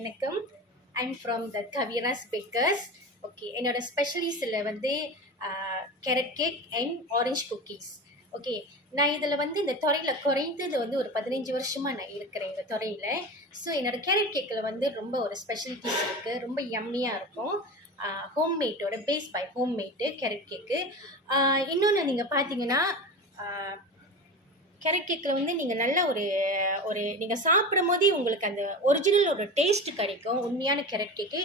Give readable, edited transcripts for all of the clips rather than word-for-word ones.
வணக்கம். I'm from the Kaviras bakers. Okay, என்னோட ஸ்பெஷலிஸ்டில் வந்து carrot cake and orange cookies. Okay, நான் இதில் வந்து இந்த துறையில் குறைந்தது வந்து ஒரு 15 வருஷமாக நான் இருக்கிறேன் இந்த துறையில். ஸோ என்னோடய கேரட் கேக்கில் வந்து ரொம்ப ஒரு ஸ்பெஷலிட்டிஸ் இருக்குது. ரொம்ப யம்மியாக இருக்கும். ஹோம்மேட்டோட பேஸ் பை ஹோம்மேட்டு கேரட் கேக்கு. இன்னொன்று நீங்கள் பார்த்தீங்கன்னா, கேரட் கேக்கில் வந்து நீங்கள் நல்ல ஒரு ஒரு நீங்கள் சாப்பிடும் போதே உங்களுக்கு அந்த ஒரிஜினல் ஒரு டேஸ்ட் கிடைக்கும். உண்மையான கேரட் கேக்கு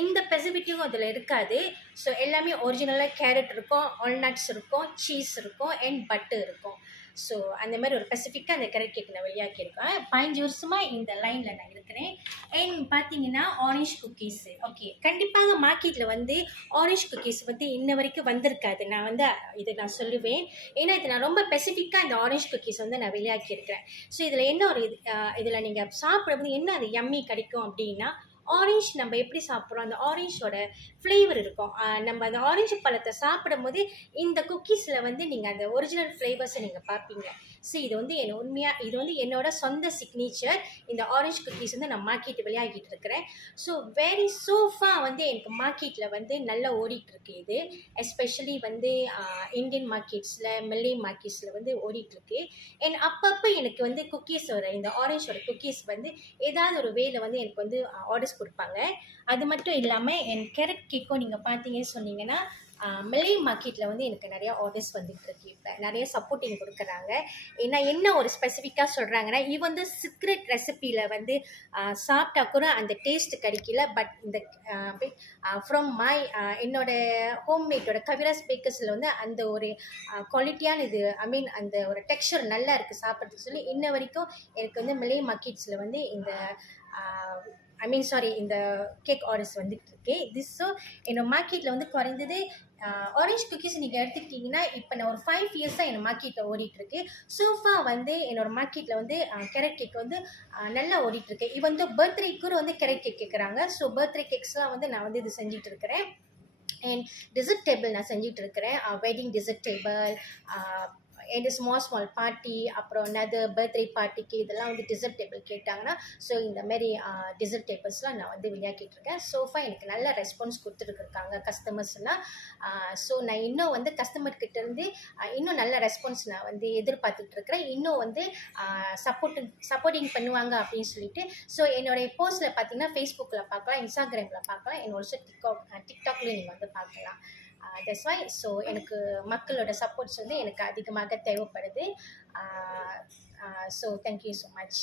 எந்த பெசிபிட்டியும் அதில் இருக்காது. ஸோ எல்லாமே ஒரிஜினலாக கேரட் இருக்கும், ஆல்நட்ஸ் இருக்கும், சீஸ் இருக்கும் அண்ட் பட்டர் இருக்கும். ஸோ அந்த மாதிரி ஒரு ஸ்பெசிஃபிக்காக அந்த கேரட் கேக் நான் வெளியாக்கியிருக்கேன். 15 வருஷமாக இந்த லைனில் நான் இருக்கிறேன். அண்ட் பார்த்தீங்கன்னா ஆரஞ்ச் குக்கீஸு. ஓகே, கண்டிப்பாக மார்க்கெட்டில் வந்து ஆரஞ்ச் குக்கீஸ் வந்து இன்ன வரைக்கும் வந்திருக்காது. நான் வந்து இதை நான் சொல்லுவேன். ஏன்னா இது நான் ரொம்ப ஸ்பெசிஃபிக்காக இந்த ஆரஞ்ச் குக்கீஸ் வந்து நான் வெளியாக்கியிருக்கிறேன். ஸோ இதில் என்ன ஒரு இதில் நீங்கள் சாப்பிட்றது என்ன அது யம்மி கிடைக்கும் அப்படின்னா, ஆரஞ்ச் நம்ம எப்படி சாப்பிட்றோம், அந்த ஆரஞ்சோட ஃப்ளேவர் இருக்கும். நம்ம அந்த ஆரஞ்சு பழத்தை சாப்பிடும் போது இந்த குக்கீஸில் வந்து நீங்கள் அந்த ஒரிஜினல் ஃப்ளேவர்ஸை நீங்கள் பார்ப்பீங்க. ஸோ இது வந்து இது வந்து என்னோட சொந்த சிக்னேச்சர். இந்த ஆரஞ்ச் குக்கீஸ் வந்து நான் மார்க்கெட் விளையாடிட்டு இருக்கிறேன். ஸோ வெரி சோஃபா வந்து எனக்கு மார்க்கெட்டில் வந்து நல்லா ஓடிட்டுருக்கு. இது எஸ்பெஷலி வந்து இந்தியன் மார்க்கெட்ஸில், மெல்லே மார்க்கெட்ஸில் வந்து ஓடிட்டுருக்கு. அண்ட் அப்பப்போ எனக்கு வந்து குக்கீஸோட இந்த ஆரஞ்சோட குக்கீஸ் வந்து ஏதாவது ஒரு வேல வந்து எனக்கு வந்து ஆர்டர்ஸ் கொடுப்பாங்க. அது மட்டும் இல்லாமல் என் கேரட் கேக்கும் நீங்கள் பார்த்தீங்கன்னு சொன்னீங்கன்னா, மெல்லே மார்க்கெட்டில் வந்து எனக்கு நிறையா ஆர்டர்ஸ் வந்துட்டுருக்கு. இப்போ நிறைய சப்போர்ட்டிங் கொடுக்குறாங்க. ஏன்னா என்ன ஒரு ஸ்பெசிஃபிக்காக சொல்கிறாங்கன்னா, இது வந்து சீக்ரெட் ரெசிப்பியில் வந்து சாப்பிட்டா கூட அந்த டேஸ்ட் கிடைக்கல. பட் இந்த ஃப்ரம் என்னோட ஹோம்மேட்டோட கவிராஸ் பேக்கர்ஸில் வந்து அந்த ஒரு குவாலிட்டியான இது அந்த ஒரு டெக்ஸ்சர் நல்லா இருக்குது சாப்பிட்றதுக்கு சொல்லி இன்ன வரைக்கும் எனக்கு வந்து மெல்லே மார்க்கெட்ஸில் வந்து இந்த இந்த கேக் ஆர்டர்ஸ் வந்துட்டு இருக்கு. ஸோ என்னோட மார்க்கெட்டில் வந்து குறைந்தது ஆரஞ்ச் குக்கீஸ் நீங்கள் எடுத்துக்கிட்டிங்கன்னா, இப்போ நான் ஒரு 5 இயர்ஸாக என்னோட மார்க்கெட்டில் ஓடிட்டுருக்கு. சோஃபா வந்து என்னோட மார்க்கெட்டில் வந்து கேரட் கேக் வந்து நல்லா ஓடிட்டுருக்கு. இது வந்து பர்த்டே கூட வந்து கேரட் கேக் கேட்குறாங்க. ஸோ பர்த்டே கேக்ஸ்லாம் வந்து நான் வந்து இது செஞ்சுட்டு இருக்கிறேன். அண்ட் டிசர்ட் டேபிள் நான் செஞ்சுட்டு இருக்கிறேன். Wedding dessert table and small party, அப்புறம் பர்த்டே பார்ட்டிக்கு இதெல்லாம் வந்து டிசர்ட் டேபிள் கேட்டாங்கன்னா, ஸோ இந்த மாதிரி டிசர்ட் டேபிள்ஸ்லாம் நான் வந்து விளையாக்கிட்டு இருக்கேன். சோஃபா எனக்கு நல்ல ரெஸ்பான்ஸ் கொடுத்துருக்காங்க கஸ்டமர்ஸ்லாம். ஸோ நான் இன்னும் வந்து கஸ்டமர்கிட்ட இருந்து இன்னும் நல்ல ரெஸ்பான்ஸ் நான் வந்து எதிர்பார்த்துட்டு இருக்கிறேன். இன்னும் வந்து சப்போர்ட்டிங் பண்ணுவாங்க அப்படின்னு சொல்லிட்டு. ஸோ என்னுடைய போஸ்ட்டில் பார்த்தீங்கன்னா ஃபேஸ்புக்கில் பார்க்கலாம், இன்ஸ்டாகிராமில் பார்க்கலாம், என்னோட டிக்டாக்லேயும் நீங்கள் வந்து பார்க்கலாம். That's why. ஸோ எனக்கு மக்களோட சப்போர்ட்ஸ் வந்து எனக்கு அதிகமாக தேவைப்படுது. So thank you so much.